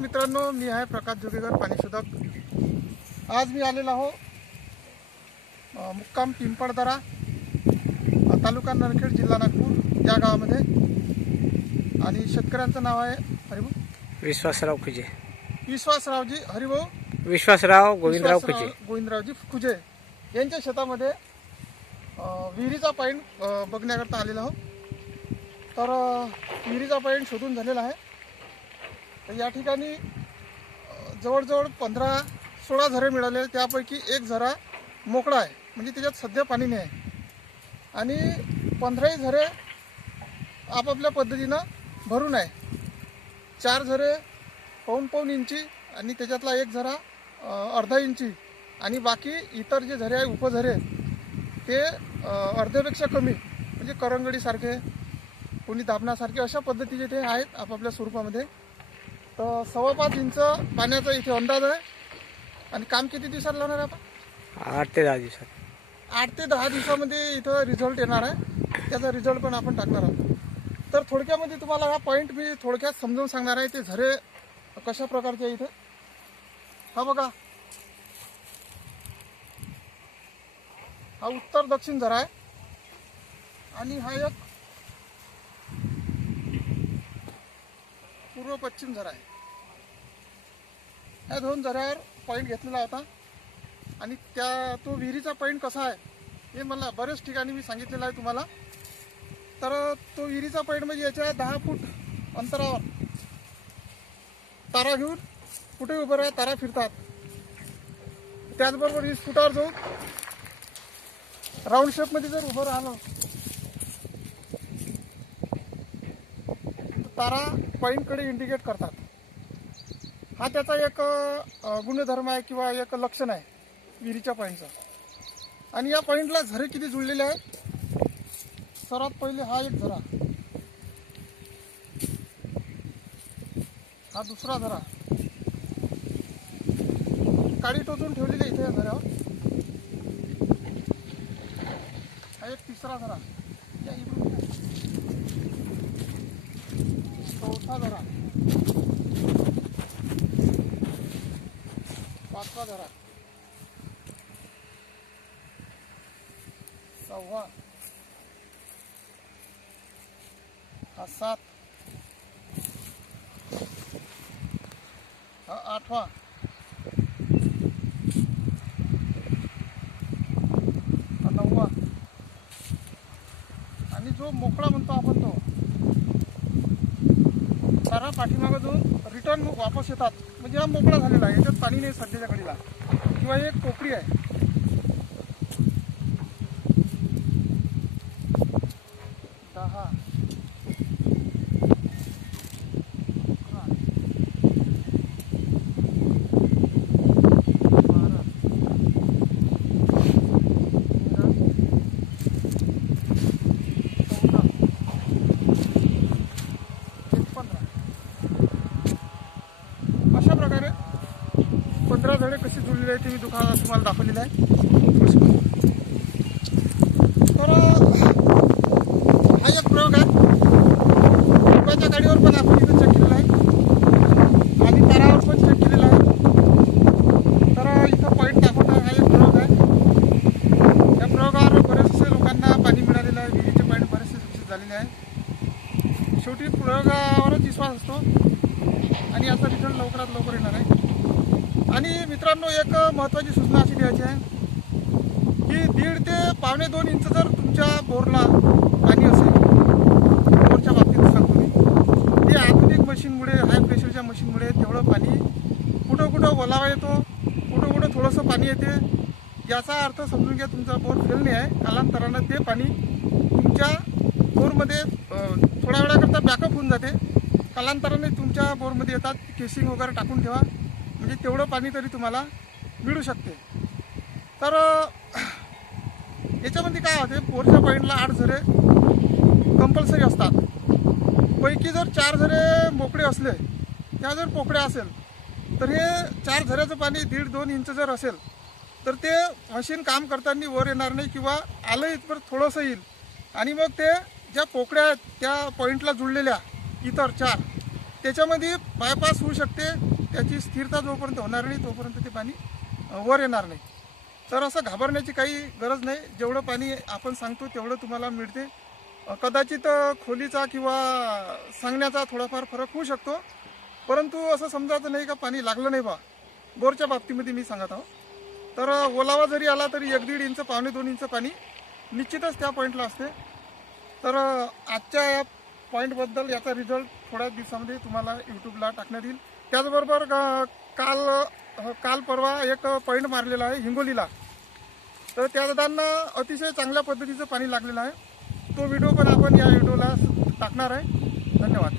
मित्रांनो मी आहे प्रकाश जोगेकर पाणीशोधक आज मी आलेलो आहो मुक्काम पिंपळदरा तालुका नरखेड जिल्हा नागपूर या गावामध्ये. आणि शेतकऱ्यांचं नाव आहे हरिभाऊ. विश्वासराव खुजे. विश्वासरावजी हरिभाऊ. विश्वासराव गोविंदराव खुजे. गोविंदरावजी खुजे. यांच्या शेतामध्ये विहिरीचा पाईन अ, बघण्याकरता आलेलो आहो. तर विहिरीचा पाईन शोधून झालेला आहे. तर या ठिकाणी जवळजवळ पंधरा सोळा झरे मिळाले. त्यापैकी एक झरा मोकळा आहे. म्हणजे त्याच्यात सध्या पाणी नाही आहे. आणि पंधराही झरे आपापल्या पद्धतीनं भरून आहे. चार झरे पाऊन पाऊन इंची आणि त्याच्यातला एक झरा अर्धा इंची. आणि बाकी इतर जे झरे आहे उपझरे ते अर्ध्यापेक्षा कमी. म्हणजे करंगडीसारखे कोणी दाबण्यासारखे अशा पद्धतीचे ते आहेत आपापल्या स्वरूपामध्ये. तर सव्वा पाच इंच पाण्याचा इथे अंदाज आहे. आणि काम किती दिवसात लावणार आहे आपण? आठ ते दहा दिवसात. आठ ते दहा दिवसामध्ये इथं रिझल्ट येणार आहे. त्याचा रिझल्ट पण आपण टाकणार आहोत. तर थोडक्यामध्ये तुम्हाला हा पॉईंट मी थोडक्यात समजावून सांगणार आहे. ते झरे कशा प्रकारचे आहे इथे? हा बघा. हा उत्तर दक्षिण झरा आहे. आणि हा एक पूर्व पश्चिम झरा आहे. ह्या दोन झऱ्यावर पॉईंट घेतलेला होता. आणि त्या तो विहिरीचा पॉईंट कसा आहे हे मला बऱ्याच ठिकाणी मी सांगितलेलं आहे तुम्हाला. तर तो विहिरीचा पॉईंट म्हणजे याच्या दहा फूट अंतरावर तारा घेऊन कुठे उभं राहा तारा फिरतात. त्याचबरोबर वीस फुटावर जाऊन राऊंड शेपमध्ये जर उभं राहिलं तारा पॉईंटकडे इंडिकेट करतात. हा त्याचा एक गुणधर्म आहे किंवा एक लक्षण आहे विहिरीच्या पॉईंटचा आणि या पॉईंटला झरे किती जुळलेले आहेत? सर्वात पहिले हा एक झरा. हा दुसरा झरा. काळी टोचून ठेवलेली आहे इथे या झऱ्यावर. हा एक तिसरा झरा. या चौथा धरा पाचवा धरा सव्वा. हा सात. हा आठवा. हा नववा. आणि जो मोकळा म्हणतो आपण तो. सारा पाठीमागं जाऊन रिटर्न वापस येतात. म्हणजे हा मोकळा झालेला आहे. याच्यात पाणी नाही सध्याच्या घडीला. किंवा एक पोकळी आहे दहा अकरा, बारा, तेरा, चौदा, एक पंधरा अशा प्रकारे पंधरा झाडे कशी जुळलेली आहे ते मी दुकानात तुम्हाला दाखवलेलं आहे. तर हा एक प्रयोग आहे. रुपयाच्या गाडीवर पण आपण इथं चेक केलेला आहे. आणि तारावर पण चेक केलेला आहे. तर इथं पॉईंट दाखवता हा एक प्रयोग आहे. या प्रयोगावर बरेचसे लोकांना पाणी मिळालेलं आहे. विहिरीचे पॉईंट बरेचसे विकसित झालेले आहे. शेवटी प्रयोगावरच विश्वास असतो. आणि याचा रिझल्ट लवकरात लवकर येणार आहे. आणि मित्रांनो एक महत्त्वाची सूचना अशी द्यायची आहे की दीड ते पावणे दोन इंच जर तुमच्या बोरला पाणी असेल बोरच्या बाबतीत सांगतो मी ते आधुनिक मशीनमुळे हाय प्रेशरच्या मशीनमुळे तेवढं पाणी कुठं कुठं ओलावा येतो कुठं कुठं थोडंसं पाणी येते. याचा अर्थ समजून घ्या तुमचा बोर फेलणे आहे. कालांतरानं ते पाणी तुमच्या बोरमध्ये थोड्या वेळाकरता बॅकअप होऊन जाते. कालांतराने तुमच्या बोरमध्ये येतात केसिंग वगैरे टाकून ठेवा. म्हणजे तेवढं पाणी तरी तुम्हाला मिळू शकते. तर याच्यामध्ये काय होते बोरच्या पॉईंटला आठ झरे कंपल्सरी असतात. पैकी जर चार झरे मोकळे असले त्या जर पोकळ्या असेल तर हे चार झऱ्याचं पाणी दीड दोन इंच जर असेल तर ते मशीन काम करताना वर येणार नाही किंवा आलं इथपर्यंत थोडंसं येईल. आणि मग ते ज्या पोकळ्या आहेत त्या पॉईंटला जुळलेल्या इतर चार. त्याच्यामध्ये बायपास होऊ शकते त्याची स्थिरता जोपर्यंत होणार नाही तोपर्यंत ते पाणी वर येणार नाही. तर असं घाबरण्याची काही गरज नाही. जेवढं पाणी आपण सांगतो तेवढं तुम्हाला मिळते. कदाचित खोलीचा किंवा सांगण्याचा थोडाफार फरक होऊ शकतो. परंतु असं समजायचं नाही का पाणी लागलं नाही बा. बोरच्या बाबतीमध्ये मी सांगत आहो. तर ओलावा जरी आला तरी एक दीड इंच पावणे दोन इंच पाणी निश्चितच त्या पॉईंटला असते. तर आजच्या या पॉईंटबद्दल याचा रिझल्ट थोड्याच दिवसामध्ये तुम्हाला यूट्यूबला टाकण्यात येईल. त्याचबरोबर काल काल परवा एक पॉईंट मारलेला आहे हिंगोलीला. तर त्या दादांना अतिशय चांगल्या पद्धतीचं पाणी लागलेलं आहे. तो व्हिडिओ पण आपण या व्हिडिओला टाकणार आहे. धन्यवाद.